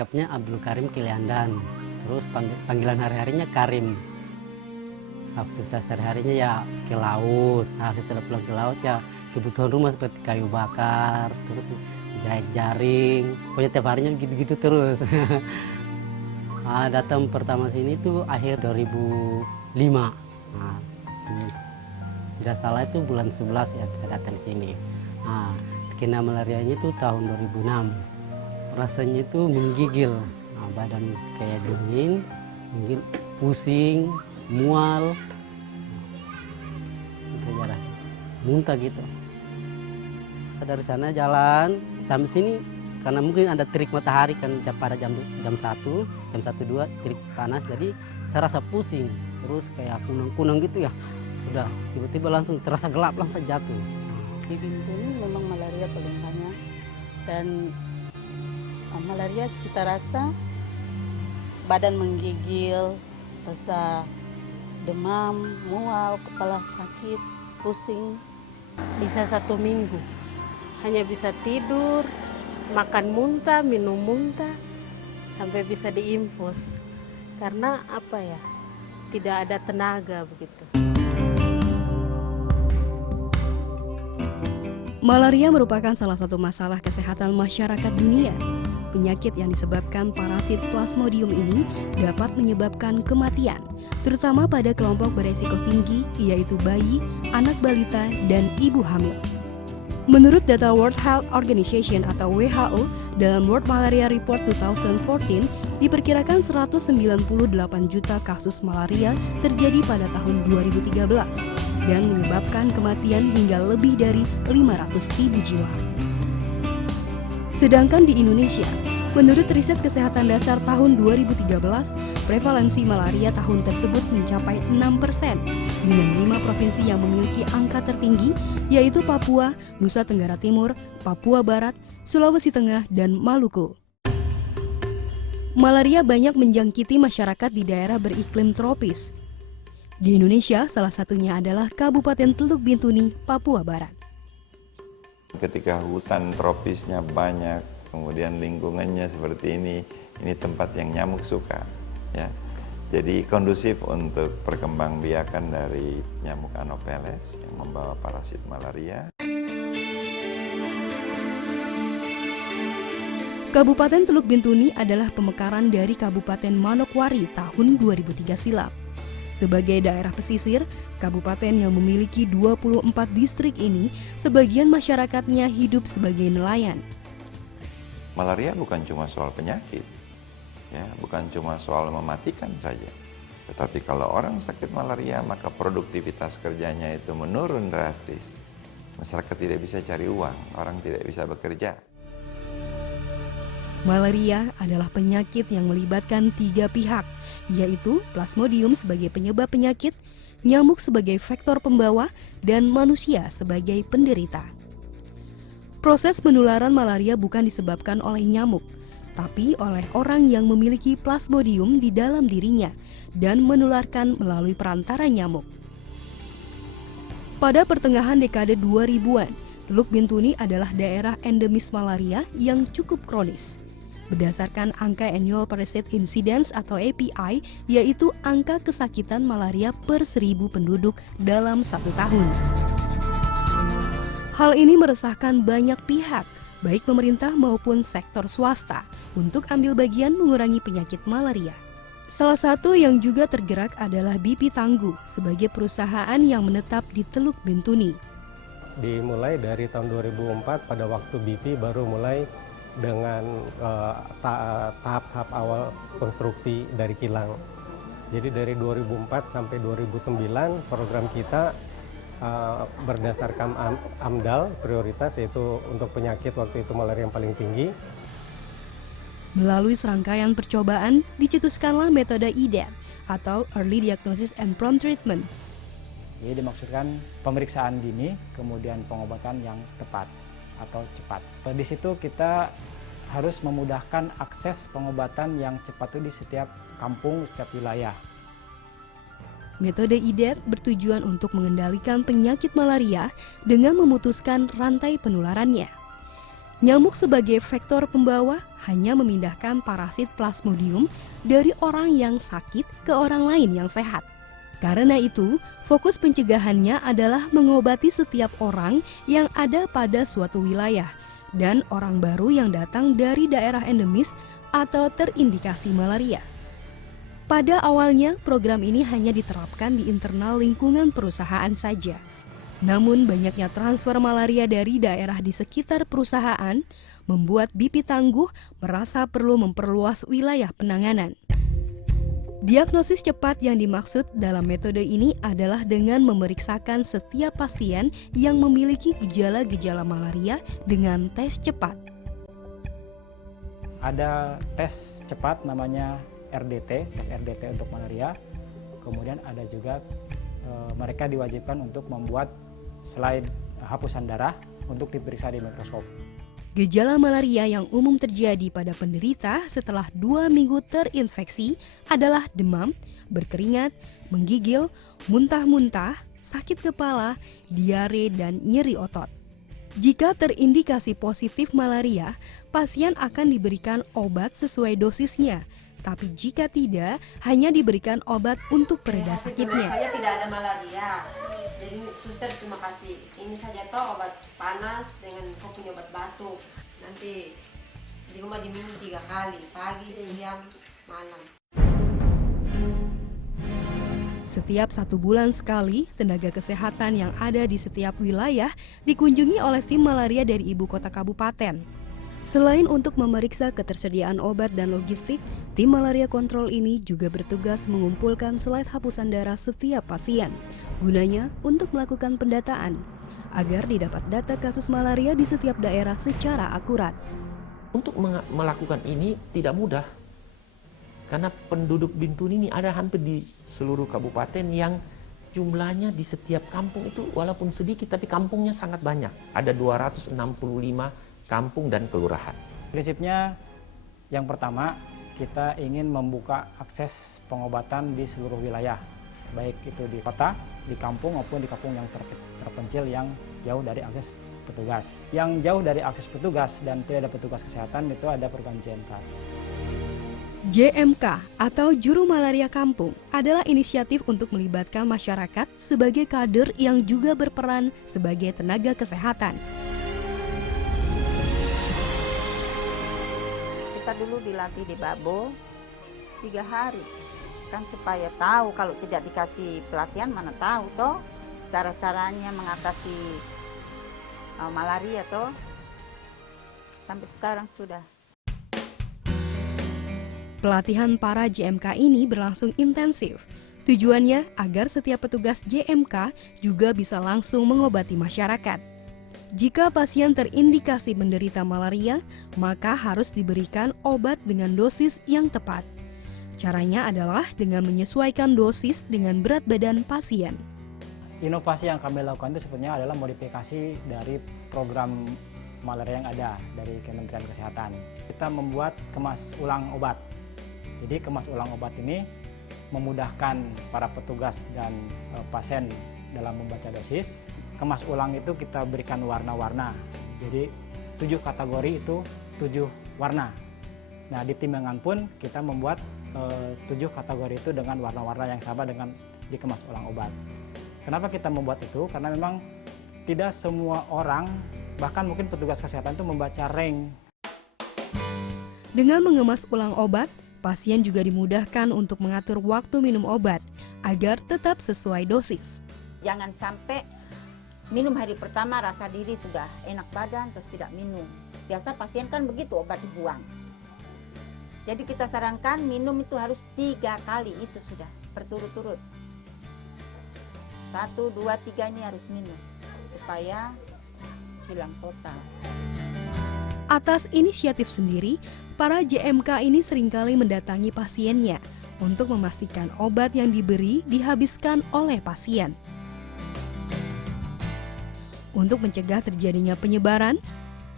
lengkapnya Abdul Karim Kiliandan. Terus panggilan hari-harinya Karim. Aktivitas sehari-harinya ya ke laut. Nah, setelah pulang ke laut ya kebutuhan rumah seperti kayu bakar, terus jahit jaring. Pokoknya tiap harinya gitu-gitu terus. Nah, datang pertama sini tuh akhir 2005. Nah, tidak salah itu bulan 11 ya saya datang sini. Nah, kena malarianya itu tahun 2006. Rasanya itu menggigil, nah, badan kayak dingin, mungkin pusing, mual, muntah gitu. Saya dari sana jalan sampai sini karena mungkin ada terik matahari kan pada jam 1, jam 1-2 terik panas, jadi saya rasa pusing, terus kayak kunang-kunang gitu ya. Sudah tiba-tiba langsung terasa gelap, langsung jatuh. Di Bintuni memang malaria paling banyak, dan malaria kita rasa badan menggigil, rasa demam, mual, kepala sakit, pusing. Bisa 1 minggu, hanya bisa tidur, makan muntah, minum muntah, sampai bisa diinfus. Karena apa ya, tidak ada tenaga begitu. Malaria merupakan salah satu masalah kesehatan masyarakat dunia. Penyakit yang disebabkan parasit Plasmodium ini dapat menyebabkan kematian, terutama pada kelompok beresiko tinggi, yaitu bayi, anak balita, dan ibu hamil. Menurut data World Health Organization atau WHO, dalam World Malaria Report 2014, diperkirakan 198 juta kasus malaria terjadi pada tahun 2013 dan menyebabkan kematian hingga lebih dari 500.000 jiwa. Sedangkan di Indonesia, menurut riset kesehatan dasar tahun 2013, prevalensi malaria tahun tersebut mencapai 6%, dengan 5 provinsi yang memiliki angka tertinggi, yaitu Papua, Nusa Tenggara Timur, Papua Barat, Sulawesi Tengah, dan Maluku. Malaria banyak menjangkiti masyarakat di daerah beriklim tropis. Di Indonesia, salah satunya adalah Kabupaten Teluk Bintuni, Papua Barat. Ketika hutan tropisnya banyak, kemudian lingkungannya seperti ini tempat yang nyamuk suka, ya. Jadi kondusif untuk perkembangbiakan dari nyamuk Anopheles yang membawa parasit malaria. Kabupaten Teluk Bintuni adalah pemekaran dari Kabupaten Manokwari tahun 2003 silam. Sebagai daerah pesisir, kabupaten yang memiliki 24 distrik ini, sebagian masyarakatnya hidup sebagai nelayan. Malaria bukan cuma soal penyakit, ya, bukan cuma soal mematikan saja. Tetapi kalau orang sakit malaria, maka produktivitas kerjanya itu menurun drastis. Masyarakat tidak bisa cari uang, orang tidak bisa bekerja. Malaria adalah penyakit yang melibatkan 3 pihak, yaitu Plasmodium sebagai penyebab penyakit, nyamuk sebagai faktor pembawa, dan manusia sebagai penderita. Proses penularan malaria bukan disebabkan oleh nyamuk, tapi oleh orang yang memiliki Plasmodium di dalam dirinya dan menularkan melalui perantara nyamuk. Pada pertengahan dekade 2000-an, Teluk Bintuni adalah daerah endemis malaria yang cukup kronis. Berdasarkan angka Annual Parasit Incidence atau API, yaitu angka kesakitan malaria per 1.000 penduduk dalam 1 tahun. Hal ini meresahkan banyak pihak, baik pemerintah maupun sektor swasta, untuk ambil bagian mengurangi penyakit malaria. Salah satu yang juga tergerak adalah BP Tangguh sebagai perusahaan yang menetap di Teluk Bintuni. Dimulai dari tahun 2004 pada waktu BP baru mulai dengan tahap-tahap awal konstruksi dari kilang. Jadi dari 2004 sampai 2009 program kita berdasarkan AMDAL prioritas, yaitu untuk penyakit waktu itu malaria yang paling tinggi. Melalui serangkaian percobaan, dicetuskanlah metode IDET atau Early Diagnosis and Prompt Treatment. Jadi dimaksudkan pemeriksaan dini, kemudian pengobatan yang tepat atau cepat. Di situ kita harus memudahkan akses pengobatan yang cepat itu di setiap kampung, setiap wilayah. Metode IDET bertujuan untuk mengendalikan penyakit malaria dengan memutuskan rantai penularannya. Nyamuk sebagai vektor pembawa hanya memindahkan parasit Plasmodium dari orang yang sakit ke orang lain yang sehat. Karena itu, fokus pencegahannya adalah mengobati setiap orang yang ada pada suatu wilayah dan orang baru yang datang dari daerah endemis atau terindikasi malaria. Pada awalnya, program ini hanya diterapkan di internal lingkungan perusahaan saja. Namun banyaknya transfer malaria dari daerah di sekitar perusahaan membuat BP Tangguh merasa perlu memperluas wilayah penanganan. Diagnosis cepat yang dimaksud dalam metode ini adalah dengan memeriksakan setiap pasien yang memiliki gejala-gejala malaria dengan tes cepat. Ada tes cepat namanya RDT, tes RDT untuk malaria. Kemudian ada juga mereka diwajibkan untuk membuat slide hapusan darah untuk diperiksa di mikroskop. Gejala malaria yang umum terjadi pada penderita setelah 2 minggu terinfeksi adalah demam, berkeringat, menggigil, muntah-muntah, sakit kepala, diare, dan nyeri otot. Jika terindikasi positif malaria, pasien akan diberikan obat sesuai dosisnya. Tapi jika tidak, hanya diberikan obat untuk pereda sakitnya. Saya tidak ada malaria, jadi suster cuma kasih ini saja toh obat panas dengan kau punya obat batuk. Nanti di rumah diminum 3 kali, pagi, siang, malam. Setiap 1 bulan sekali, tenaga kesehatan yang ada di setiap wilayah dikunjungi oleh tim malaria dari ibu kota kabupaten. Selain untuk memeriksa ketersediaan obat dan logistik, tim malaria kontrol ini juga bertugas mengumpulkan slide hapusan darah setiap pasien, gunanya untuk melakukan pendataan, agar didapat data kasus malaria di setiap daerah secara akurat. Untuk melakukan ini tidak mudah, karena penduduk Bintuni ini ada hampir di seluruh kabupaten yang jumlahnya di setiap kampung itu walaupun sedikit, tapi kampungnya sangat banyak. Ada 265 kampung dan kelurahan. Prinsipnya yang pertama, kita ingin membuka akses pengobatan di seluruh wilayah, baik itu di kota, di kampung maupun di kampung yang terpencil yang jauh dari akses petugas. Yang jauh dari akses petugas dan tidak ada petugas kesehatan itu ada program JMK. JMK atau Juru Malaria Kampung adalah inisiatif untuk melibatkan masyarakat sebagai kader yang juga berperan sebagai tenaga kesehatan. Kita dulu dilatih di Babo 3 hari kan supaya tahu, kalau tidak dikasih pelatihan mana tahu toh cara-caranya mengatasi malaria toh. Sampai sekarang sudah. Pelatihan para JMK ini berlangsung intensif. Tujuannya agar setiap petugas JMK juga bisa langsung mengobati masyarakat. Jika pasien terindikasi menderita malaria, maka harus diberikan obat dengan dosis yang tepat. Caranya adalah dengan menyesuaikan dosis dengan berat badan pasien. Inovasi yang kami lakukan itu sebenarnya adalah modifikasi dari program malaria yang ada dari Kementerian Kesehatan. Kita membuat kemas ulang obat. Jadi kemas ulang obat ini memudahkan para petugas dan pasien dalam membaca dosis. Kemas ulang itu kita berikan warna-warna. Jadi 7 kategori itu 7 warna. Nah, di timbangan pun kita membuat 7 kategori itu dengan warna-warna yang sama dengan dikemas ulang obat. Kenapa kita membuat itu? Karena memang tidak semua orang, bahkan mungkin petugas kesehatan itu membaca rank. Dengan mengemas ulang obat, pasien juga dimudahkan untuk mengatur waktu minum obat agar tetap sesuai dosis. Jangan sampai minum hari pertama rasa diri sudah enak badan terus tidak minum. Biasa pasien kan begitu, obat dibuang. Jadi kita sarankan minum itu harus 3 kali, itu sudah berturut-turut. 1, 2, 3 ini harus minum supaya hilang total. Atas inisiatif sendiri, para JMK ini seringkali mendatangi pasiennya untuk memastikan obat yang diberi dihabiskan oleh pasien. Untuk mencegah terjadinya penyebaran,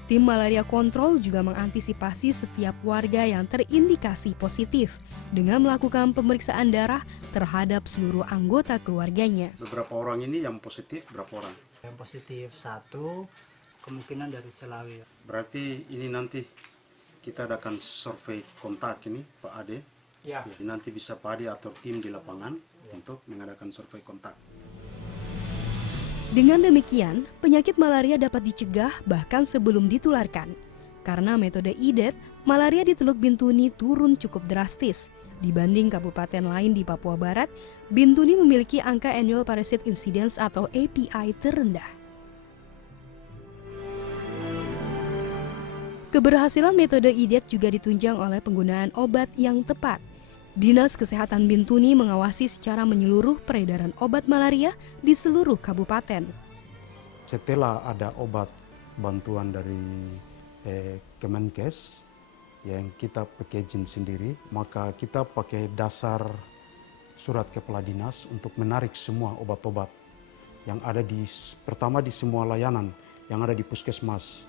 tim malaria kontrol juga mengantisipasi setiap warga yang terindikasi positif dengan melakukan pemeriksaan darah terhadap seluruh anggota keluarganya. Beberapa orang ini yang positif, berapa orang? Yang positif 1, kemungkinan dari Selawi. Berarti ini nanti kita adakan survei kontak ini Pak Ade. Ya. Jadi nanti bisa Pak Ade atur tim di lapangan untuk mengadakan survei kontak. Dengan demikian, penyakit malaria dapat dicegah bahkan sebelum ditularkan. Karena metode IDET, malaria di Teluk Bintuni turun cukup drastis. Dibanding kabupaten lain di Papua Barat, Bintuni memiliki angka annual parasite incidence atau API terendah. Keberhasilan metode IDET juga ditunjang oleh penggunaan obat yang tepat. Dinas Kesehatan Bintuni mengawasi secara menyeluruh peredaran obat malaria di seluruh kabupaten. Setelah ada obat bantuan dari Kemenkes yang kita pakai izin sendiri, maka kita pakai dasar surat kepala dinas untuk menarik semua obat-obat yang ada pertama di semua layanan yang ada di puskesmas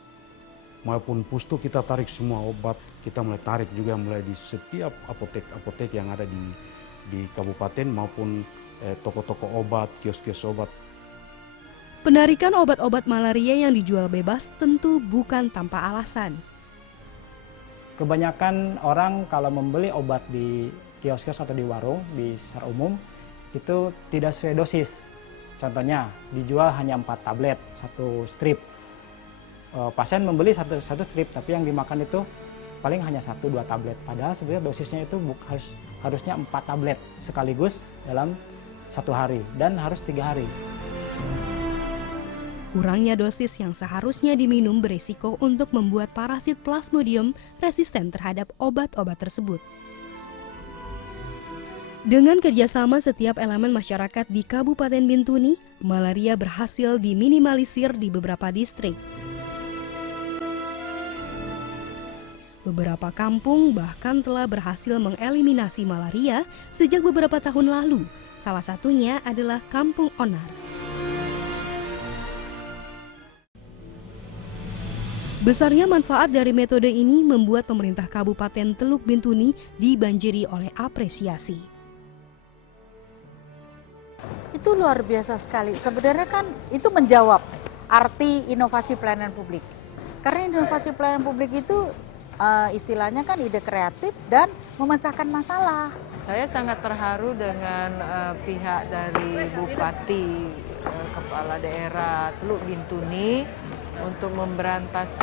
maupun pustu, kita tarik semua obat, kita mulai tarik juga mulai di setiap apotek-apotek yang ada di kabupaten maupun toko-toko obat, kios-kios obat. Penarikan obat-obat malaria yang dijual bebas tentu bukan tanpa alasan. Kebanyakan orang kalau membeli obat di kios-kios atau di warung, di secara umum, itu tidak sesuai dosis. Contohnya, dijual hanya 4 tablet, 1 strip. Pasien membeli satu strip, tapi yang dimakan itu paling hanya 1-2 tablet. Padahal sebenarnya dosisnya itu harusnya 4 tablet sekaligus dalam 1 hari dan harus 3 hari. Kurangnya dosis yang seharusnya diminum berisiko untuk membuat parasit Plasmodium resisten terhadap obat-obat tersebut. Dengan kerjasama setiap elemen masyarakat di Kabupaten Bintuni, malaria berhasil diminimalisir di beberapa distrik. Beberapa kampung bahkan telah berhasil mengeliminasi malaria sejak beberapa tahun lalu. Salah satunya adalah Kampung Onar. Besarnya manfaat dari metode ini membuat pemerintah Kabupaten Teluk Bintuni dibanjiri oleh apresiasi. Itu luar biasa sekali. Sebenarnya kan itu menjawab arti inovasi pelayanan publik. Karena inovasi pelayanan publik itu istilahnya kan ide kreatif dan memecahkan masalah. Saya sangat terharu dengan pihak dari Bupati, Kepala Daerah Teluk Bintuni untuk memberantas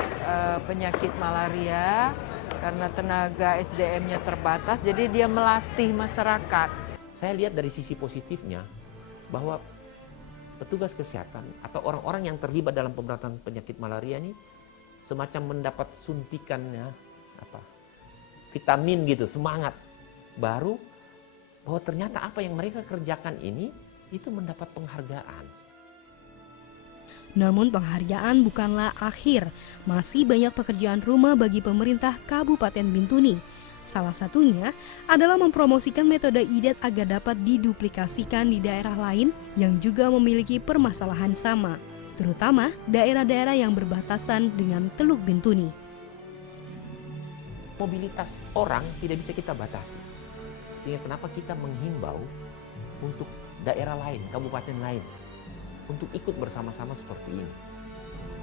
penyakit malaria karena tenaga SDM-nya terbatas, jadi dia melatih masyarakat. Saya lihat dari sisi positifnya bahwa petugas kesehatan atau orang-orang yang terlibat dalam pemberantasan penyakit malaria ini semacam mendapat suntikannya vitamin gitu, semangat baru bahwa ternyata apa yang mereka kerjakan ini itu mendapat penghargaan. Namun penghargaan bukanlah akhir, masih banyak pekerjaan rumah bagi pemerintah Kabupaten Bintuni. Salah satunya adalah mempromosikan metode IDET agar dapat diduplikasikan di daerah lain yang juga memiliki permasalahan sama, terutama daerah-daerah yang berbatasan dengan Teluk Bintuni. Mobilitas orang tidak bisa kita batasi. Sehingga kenapa kita menghimbau untuk daerah lain, kabupaten lain, untuk ikut bersama-sama seperti ini.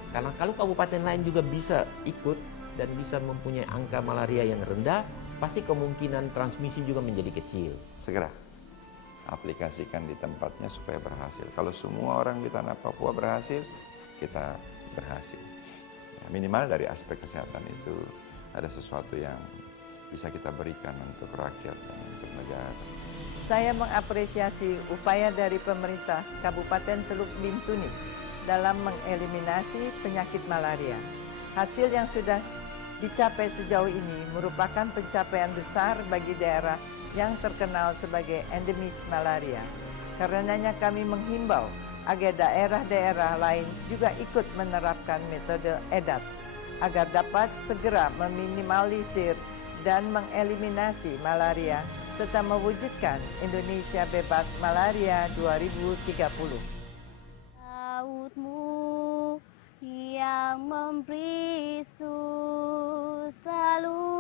Karena kalau kabupaten lain juga bisa ikut dan bisa mempunyai angka malaria yang rendah, pasti kemungkinan transmisi juga menjadi kecil. Segera aplikasikan di tempatnya supaya berhasil. Kalau semua orang di tanah Papua berhasil, kita berhasil. Ya, minimal dari aspek kesehatan itu ada sesuatu yang bisa kita berikan untuk rakyat dan untuk negara. Saya mengapresiasi upaya dari pemerintah Kabupaten Teluk Bintuni dalam mengeliminasi penyakit malaria. Hasil yang sudah dicapai sejauh ini merupakan pencapaian besar bagi daerah yang terkenal sebagai endemis malaria. Karenanya kami menghimbau agar daerah-daerah lain juga ikut menerapkan metode EDAT agar dapat segera meminimalisir dan mengeliminasi malaria serta mewujudkan Indonesia bebas malaria 2030. Lautmu yang memberi selalu